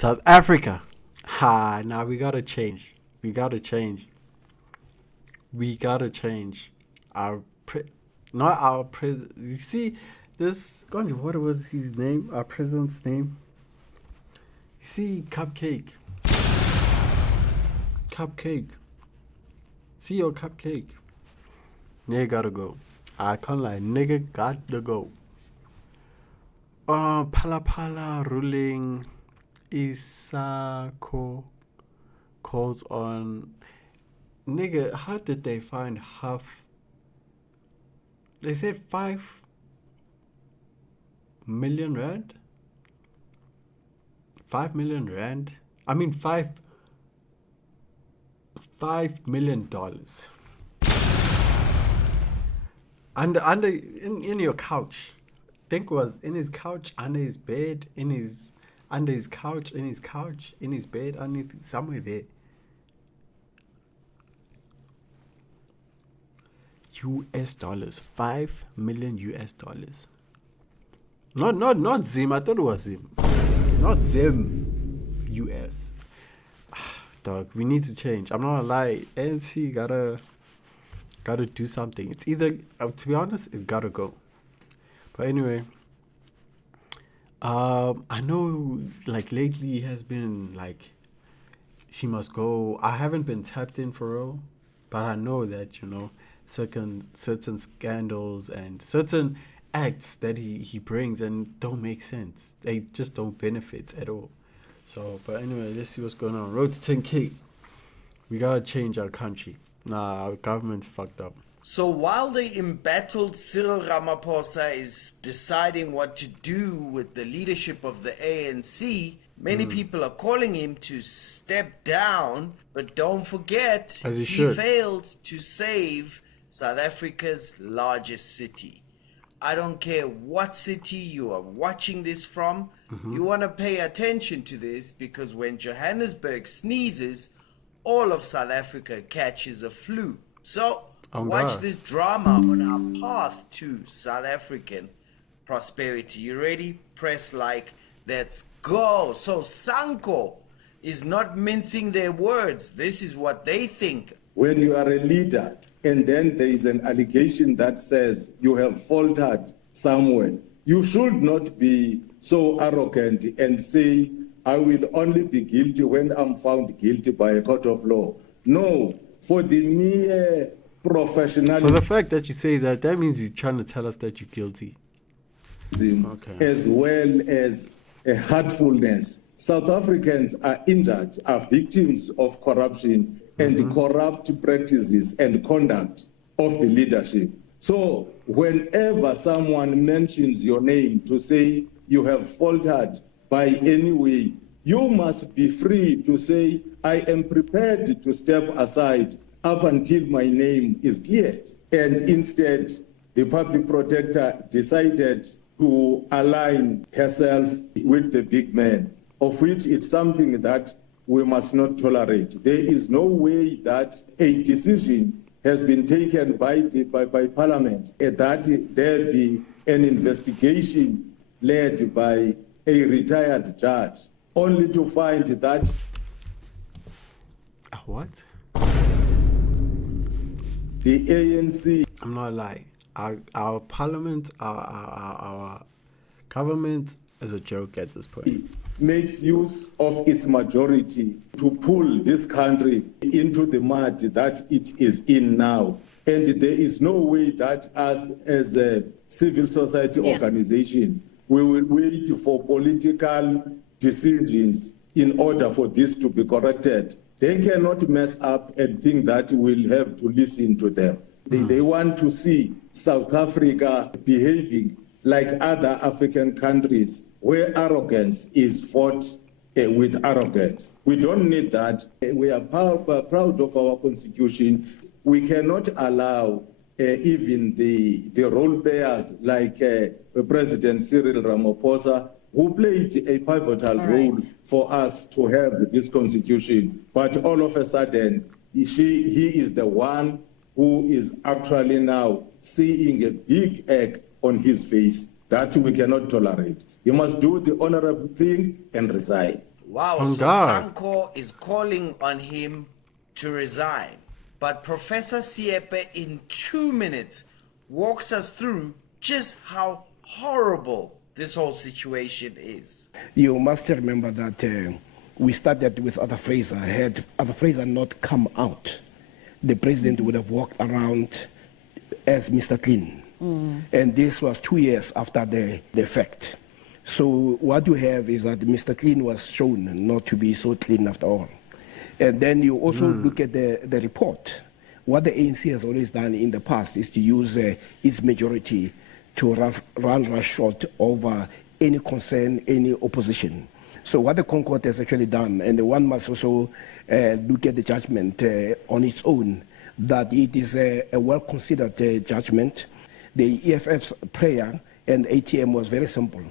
South Africa. Ha, now we gotta change. We gotta change. We gotta change. Our not our president. You see, this Ganji, what was his name? Our president's name. You see, Cupcake. Cupcake. See your Cupcake. Nigga gotta go. I can't lie. Nigga got to go. Pala Pala ruling Isako calls on. Nigga, how did they find half? They said 5 million rand? 5 million rand? I mean, $5 million. Under in your couch. Think was in his couch, under his bed, under his couch, in his couch, in his bed, underneath somewhere there. US dollars. 5 million US dollars. Not Zim. I thought it was Zim. Not Zim US. Dog, we need to change. I'm not gonna lie. ANC gotta do something. It's either to be honest, it gotta go. But anyway, I know like lately it has been like she must go. I haven't been tapped in for real, but I know that certain scandals and certain acts that he brings and don't make sense. They just don't benefit at all. So, but anyway, let's see what's going on. Road to 10K. We gotta change our country. Nah, our government's fucked up. So while the embattled Cyril Ramaphosa is deciding what to do with the leadership of the ANC, many people are calling him to step down, but don't forget, As he he should. failed to save South Africa's largest city. I don't care what city you are watching this from, you want to pay attention to this because when Johannesburg sneezes, all of South Africa catches a flu. So, watch God. this drama on our path to South African prosperity. You ready? Press like. Let's go. So Sanko is not mincing their words. This is what they think. When you are a leader and then there is an allegation that says you have faltered somewhere, you should not be so arrogant and say, I will only be guilty when I'm found guilty by a court of law. No, for the mere professionalism. For the fact that you say that means you're trying to tell us that you're guilty. Okay. As well as a heartfulness. South Africans are injured, are victims of corruption and corrupt practices and conduct of the leadership. So whenever someone mentions your name to say you have faltered by any way, you must be free to say, I am prepared to step aside up until my name is cleared. And instead, the public protector decided to align herself with the big man, of which it's something that we must not tolerate. There is no way that a decision has been taken by Parliament that there be an investigation led by a retired judge, only to find that... What? The ANC... I'm not lying. Our parliament, our government is a joke at this point. Makes use of its majority to pull this country into the mud that it is in now. And there is no way that us as a civil society organizations, we will wait for political decisions in order for this to be corrected. They cannot mess up and think that we'll have to listen to them. They want to see South Africa behaving like other African countries where arrogance is fought with arrogance. We don't need that. We are proud of our constitution. We cannot allow even the role players like President Cyril Ramaphosa, who played a pivotal role for us to have this constitution. But all of a sudden, he is the one who is actually now seeing a big egg on his face that we cannot tolerate. You must do the honorable thing and resign. Wow, On so God. Sanko is calling on him to resign. But Professor Siepe, in 2 minutes, walks us through just how horrible this whole situation is. You must remember that we started with Arthur Fraser. Had Arthur Fraser not come out, the president would have walked around as Mr. Clean. And this was 2 years after the fact. So what you have is that Mr. Clean was shown not to be so clean after all. And then you also look at the report. What the ANC has always done in the past is to use its majority to run roughshod over any concern, any opposition. So what the Concord has actually done, and one must also look at the judgment on its own, that it is a well-considered judgment. The EFF's prayer and ATM was very simple,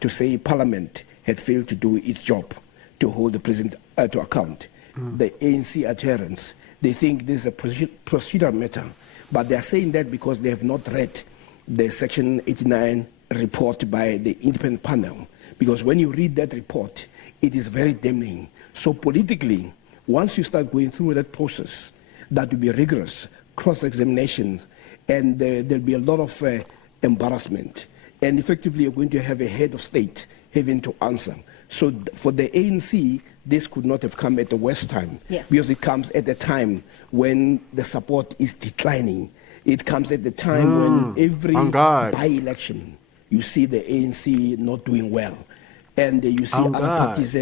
to say Parliament had failed to do its job to hold the president to account. The ANC adherents, they think this is a procedural matter, but they are saying that because they have not read the Section 89 report by the independent panel. Because when you read that report, it is very damning. So politically, once you start going through that process, that will be rigorous, cross-examinations, and there'll be a lot of embarrassment. And effectively, you're going to have a head of state having to answer. So for the ANC, this could not have come at the worst time, because it comes at a time when the support is declining. It comes at the time when every by-election, you see the ANC not doing well. And you see other parties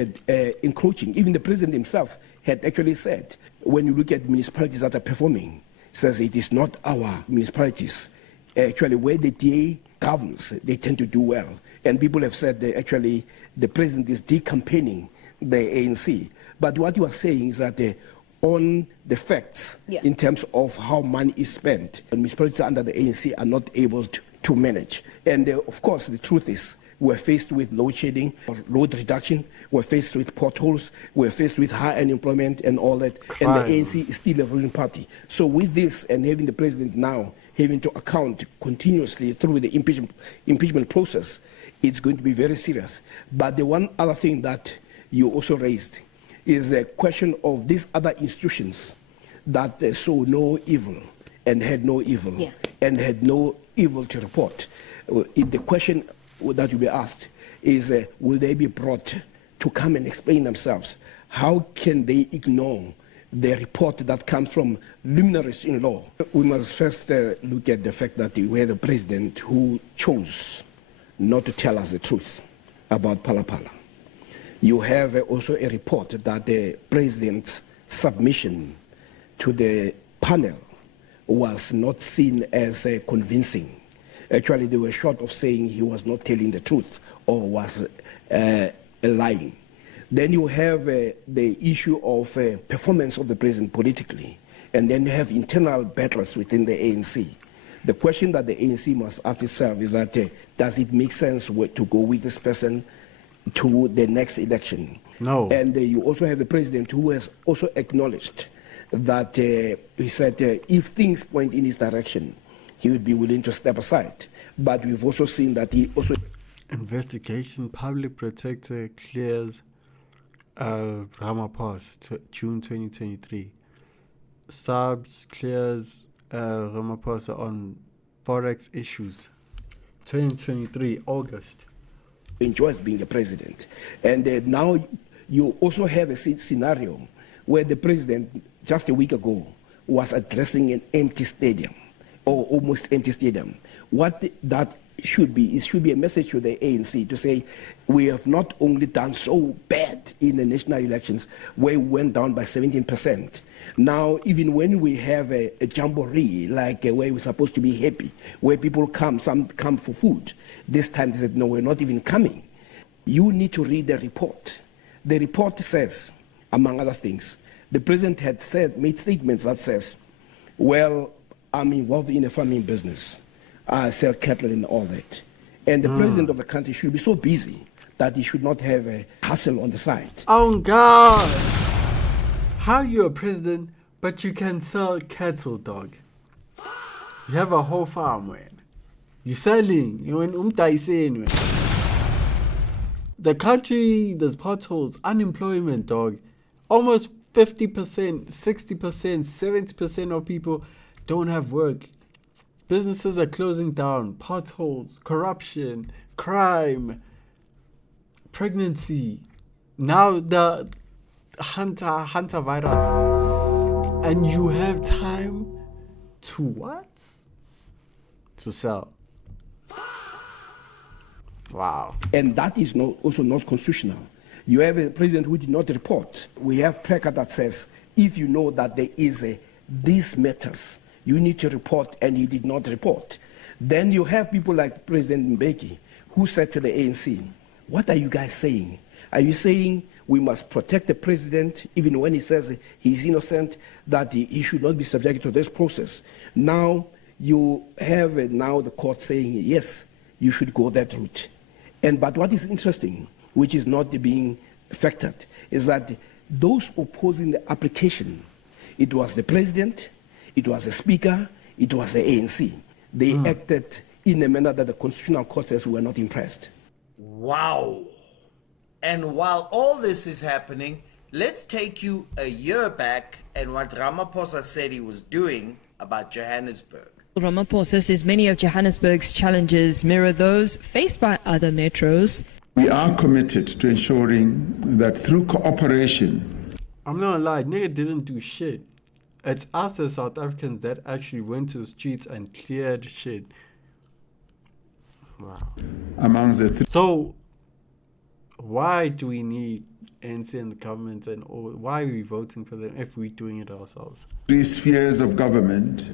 encroaching. Even the president himself had actually said, when you look at municipalities that are performing, says it is not our municipalities. Actually, where the DA governs, they tend to do well. And people have said that actually the president is decampaigning the ANC. But what you are saying is that on the facts, in terms of how money is spent, municipalities under the ANC are not able to manage. And of course, the truth is, we're faced with load shedding or load reduction, we're faced with potholes, we're faced with high unemployment and all that, and the ANC is still a ruling party. So with this, and having the president now having to account continuously through the impeachment process, it's going to be very serious. But the one other thing that you also raised is the question of these other institutions that saw no evil and had no evil and had no evil to report. The question that will be asked is, will they be brought to come and explain themselves? How can they ignore the report that comes from luminaries in law? We must first look at the fact that we had a president who chose not to tell us the truth about Palapala. You have also a report that the president's submission to the panel was not seen as convincing. Actually, they were short of saying he was not telling the truth or was lying. Then you have the issue of performance of the president politically, and then you have internal battles within the ANC. The question that the ANC must ask itself is that does it make sense to go with this person to the next election? No. And you also have a president who has also acknowledged that he said if things point in his direction, he would be willing to step aside. But we've also seen that he also... Investigation public protector clears Ramaphosa, June 2023. Subs clears Ramaphosa on Forex issues, 2023, August. Enjoys being a president. And now you also have a scenario where the president, just a week ago, was addressing an empty stadium, or almost empty stadium. What that should be, it should be a message to the ANC to say, we have not only done so bad in the national elections, where we went down by 17%. Now, even when we have a jamboree, like where we're supposed to be happy, where people come, some come for food, this time they said, no, we're not even coming. You need to read the report. The report says, among other things, the president had made statements that says, well, I'm involved in a farming business. I sell cattle and all that. And the president of the country should be so busy that he should not have a hustle on the side. Oh God! How you a president, but you can sell cattle, dog? You have a whole farm, man. You selling? You in umtaisen, man. The country, there's potholes, unemployment, dog. Almost 50%, 60%, 70% of people don't have work. Businesses are closing down, potholes, corruption, crime, pregnancy. Now the Hunter virus. And you have time to what? To sell. Wow. And that is also not constitutional. You have a president who did not report. We have placard that says, if you know that there is these matters, you need to report, and he did not report. Then you have people like President Mbeki, who said to the ANC, what are you guys saying? Are you saying we must protect the president, even when he says he's innocent, that he should not be subjected to this process? Now you have now the court saying, yes, you should go that route. But what is interesting, which is not being factored, is that those opposing the application, it was the president, it was the speaker, it was the ANC. They acted in a manner that the Constitutional Court says we were not impressed. Wow. And while all this is happening, let's take you a year back and what Ramaphosa said he was doing about Johannesburg. Ramaphosa says many of Johannesburg's challenges mirror those faced by other metros. We are committed to ensuring that through cooperation. I'm not gonna lie, nigga didn't do shit. It's us as South Africans that actually went to the streets and cleared shit. Wow. Amongst the So, why do we need ANC and the government, and why are we voting for them if we're doing it ourselves? three spheres of government,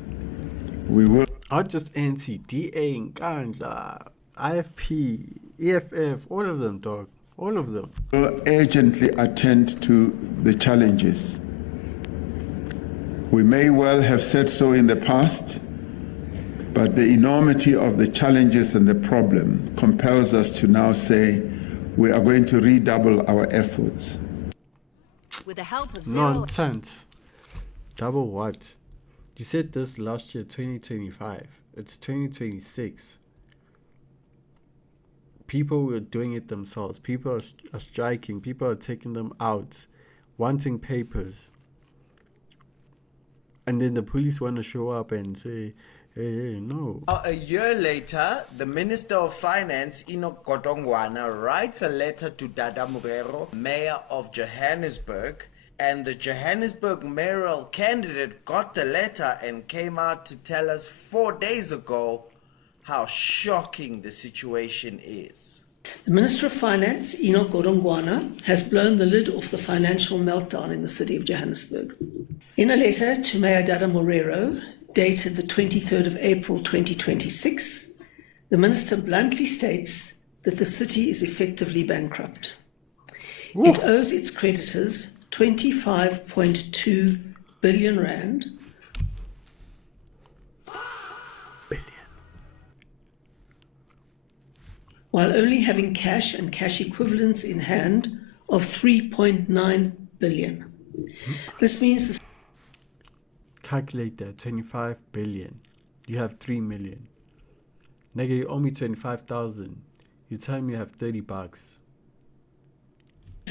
we will Not just ANC, DA, Nkandla, IFP, EFF, all of them, dog. All of them. urgently attend to the challenges. We may well have said so in the past, but the enormity of the challenges and the problem compels us to now say we are going to redouble our efforts. With the help of zero. Nonsense. Double what? You said this last year, 2025. It's 2026. People are doing it themselves. People are striking. People are taking them out, wanting papers. And then the police want to show up and say, hey, no. A year later, the Minister of Finance, Enoch Godongwana, writes a letter to Dada Morero, Mayor of Johannesburg, and the Johannesburg mayoral candidate got the letter and came out to tell us 4 days ago how shocking the situation is. The Minister of Finance, Enoch Godongwana, has blown the lid off the financial meltdown in the city of Johannesburg. In a letter to Mayor Dada Morero, dated the 23rd of April 2026, the Minister bluntly states that the city is effectively bankrupt. Ooh. It owes its creditors 25.2 billion rand, while only having cash and cash equivalents in hand of 3.9 billion. This means the Calculate that, 25 billion. You have 3 million. Nigga, you owe me 25,000. You tell me you have 30 bucks.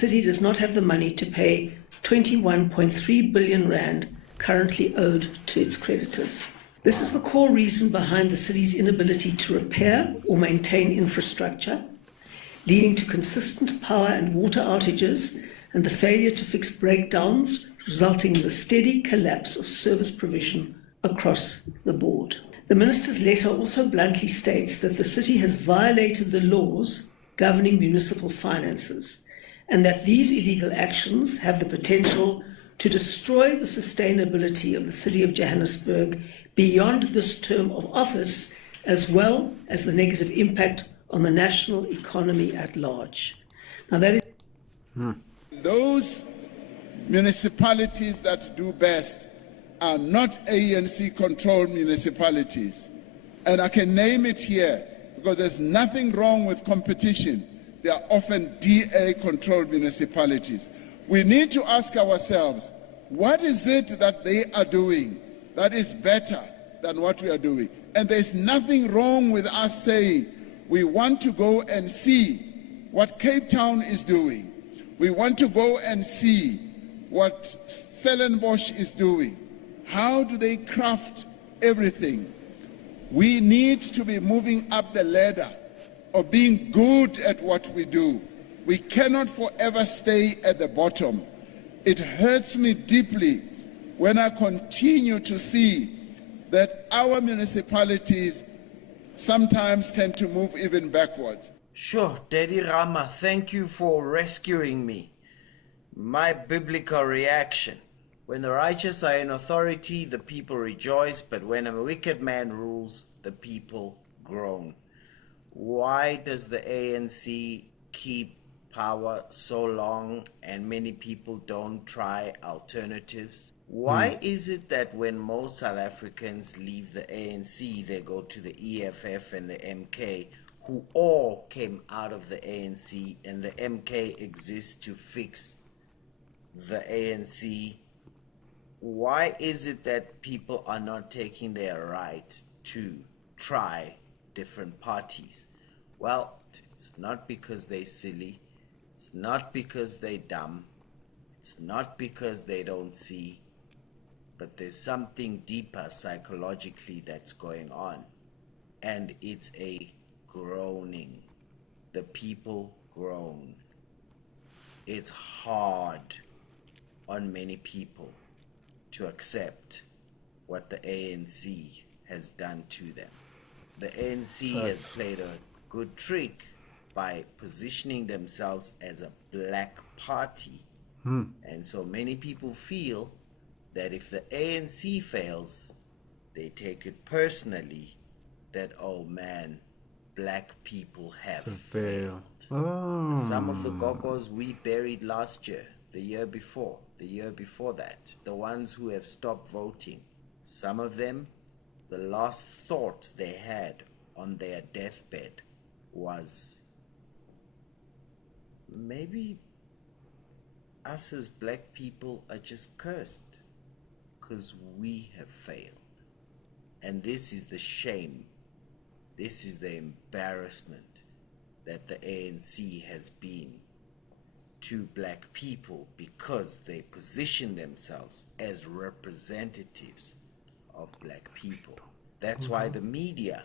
city does not have the money to pay 21.3 billion rand currently owed to its creditors. This is the core reason behind the city's inability to repair or maintain infrastructure, leading to consistent power and water outages and the failure to fix breakdowns, resulting in the steady collapse of service provision across the board. The minister's letter also bluntly states that the city has violated the laws governing municipal finances and that these illegal actions have the potential to destroy the sustainability of the city of Johannesburg beyond this term of office, as well as the negative impact on the national economy at large. Now that is Those municipalities that do best are not ANC-controlled municipalities. And I can name it here because there's nothing wrong with competition. They are often DA-controlled municipalities. We need to ask ourselves, what is it that they are doing that is better than what we are doing? And there's nothing wrong with us saying we want to go and see what Cape Town is doing. We want to go and see what Stellenbosch is doing. How do they craft everything? We need to be moving up the ladder of being good at what we do. We cannot forever stay at the bottom. It hurts me deeply when I continue to see that our municipalities sometimes tend to move even backwards. Sure, Daddy Rama, thank you for rescuing me. My biblical reaction. When the righteous are in authority, the people rejoice, but when a wicked man rules, the people groan. Why does the ANC keep power so long and many people don't try alternatives? Why is it that when most South Africans leave the ANC, they go to the EFF and the MK, who all came out of the ANC, and the MK exists to fix the ANC? Why is it that people are not taking their right to try different parties? Well, it's not because they're silly. It's not because they're dumb. It's not because they don't see. But there's something deeper psychologically that's going on. And it's a groaning. The people groan. It's hard on many people to accept what the ANC has done to them. The ANC has played a good trick by positioning themselves as a black party. And so many people feel that if the ANC fails, they take it personally that, oh man, black people have failed. Some of the gogos we buried last year, the year before that, the ones who have stopped voting, some of them, the last thought they had on their deathbed was, maybe us as black people are just cursed because we have failed. And this is the shame, this is the embarrassment that the ANC has been to black people, because they position themselves as representatives of black people. That's why the media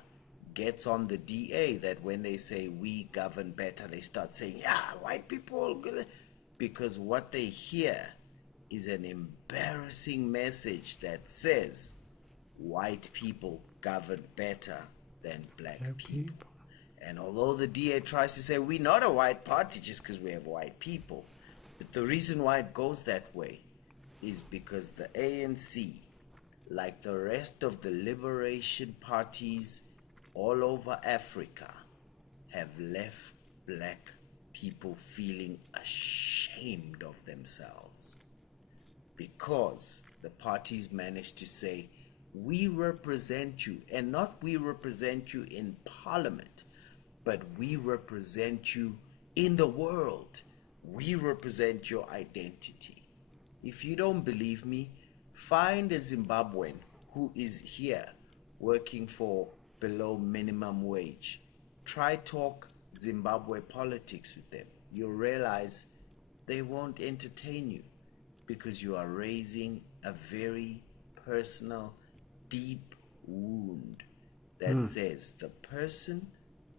gets on the DA, that when they say we govern better, they start saying, yeah, white people, because what they hear is an embarrassing message that says white people govern better than black people. And although the DA tries to say we're not a white party just because we have white people, but the reason why it goes that way is because the ANC, like the rest of the liberation parties all over Africa, have left black people feeling ashamed of themselves, because the parties managed to say, we represent you, and not we represent you in parliament, but we represent you in the world. We represent your identity. If you don't believe me, find a Zimbabwean who is here working for below minimum wage. Try talk Zimbabwe politics with them. You'll realize they won't entertain you, because you are raising a very personal, deep wound that says the person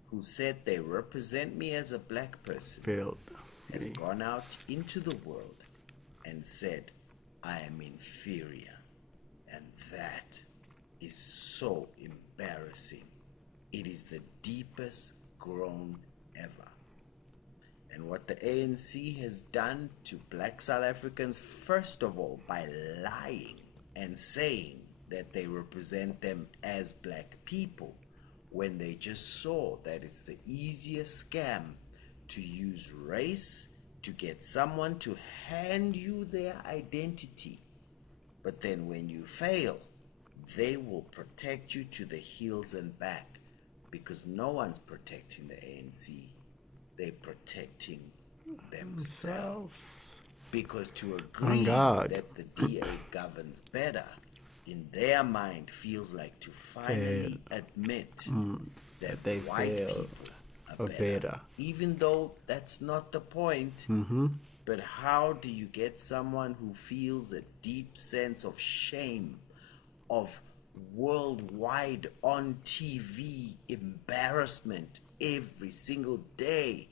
who said they represent me as a black person has gone out into the world and said, I am inferior. And that is so embarrassing. It is the deepest groan ever. And what the ANC has done to black South Africans, first of all, by lying and saying that they represent them as black people, when they just saw that it's the easiest scam to use race to get someone to hand you their identity. But then when you fail, they will protect you to the heels and back, because no one's protecting the ANC. They're protecting themselves. Because to agree that the DA governs better, in their mind, feels like to finally admit that they white failed. people a better. Even though that's not the point. But how do you get someone who feels a deep sense of shame, of worldwide on TV embarrassment every single day?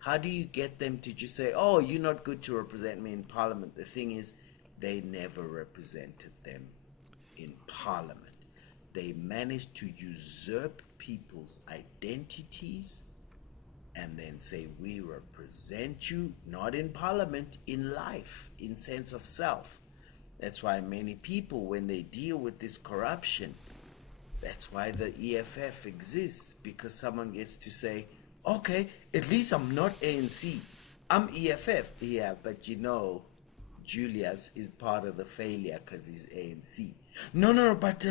How do you get them to just say, oh, you're not good to represent me in Parliament? The thing is, they never represented them in Parliament. They managed to usurp people's identities and then say, we represent you, not in Parliament, in life, in sense of self. That's why many people, when they deal with this corruption, that's why the EFF exists, because someone gets to say, okay, at least I'm not ANC, I'm EFF. Yeah, but you know, Julius is part of the failure because he's ANC. No, but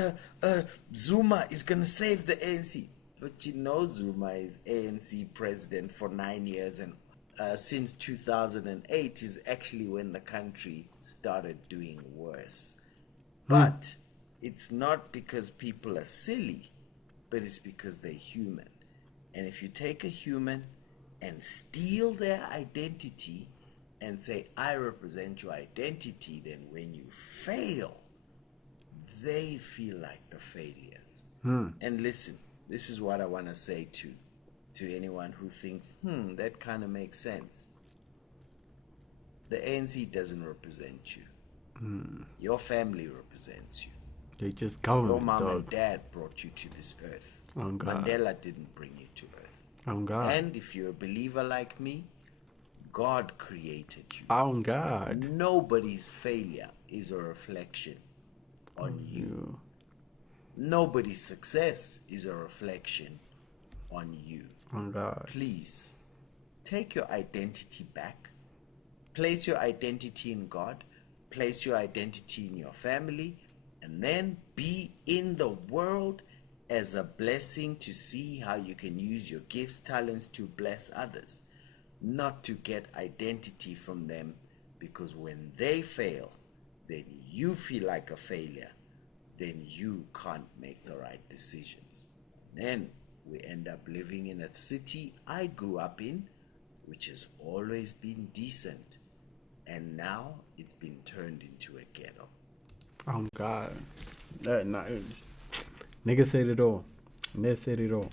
Zuma is going to save the ANC. But you know, Zuma is ANC president for 9 years, and since 2008 is actually when the country started doing worse. But it's not because people are silly, but it's because they're human. And if you take a human and steal their identity and say, I represent your identity, then when you fail, they feel like the failures. And listen, this is what I want to say to anyone who thinks, that kind of makes sense. The ANC doesn't represent you. Your family represents you. They just government, Your mom dog. and dad brought you to this earth. Oh, God. Mandela didn't bring you to earth. Oh, God. And if you're a believer like me, God created you. Oh, God. Nobody's failure is a reflection on you. Nobody's success is a reflection on you. Oh, God. Please, take your identity back. Place your identity in God. Place your identity in your family. And then be in the world as a blessing to see how you can use your gifts, talents to bless others. Not to get identity from them, because when they fail, then you feel like a failure. Then you can't make the right decisions. Then we end up living in a city I grew up in, which has always been decent. And now it's been turned into a ghetto. Oh, God. That, nigga said it all. Ned said it all.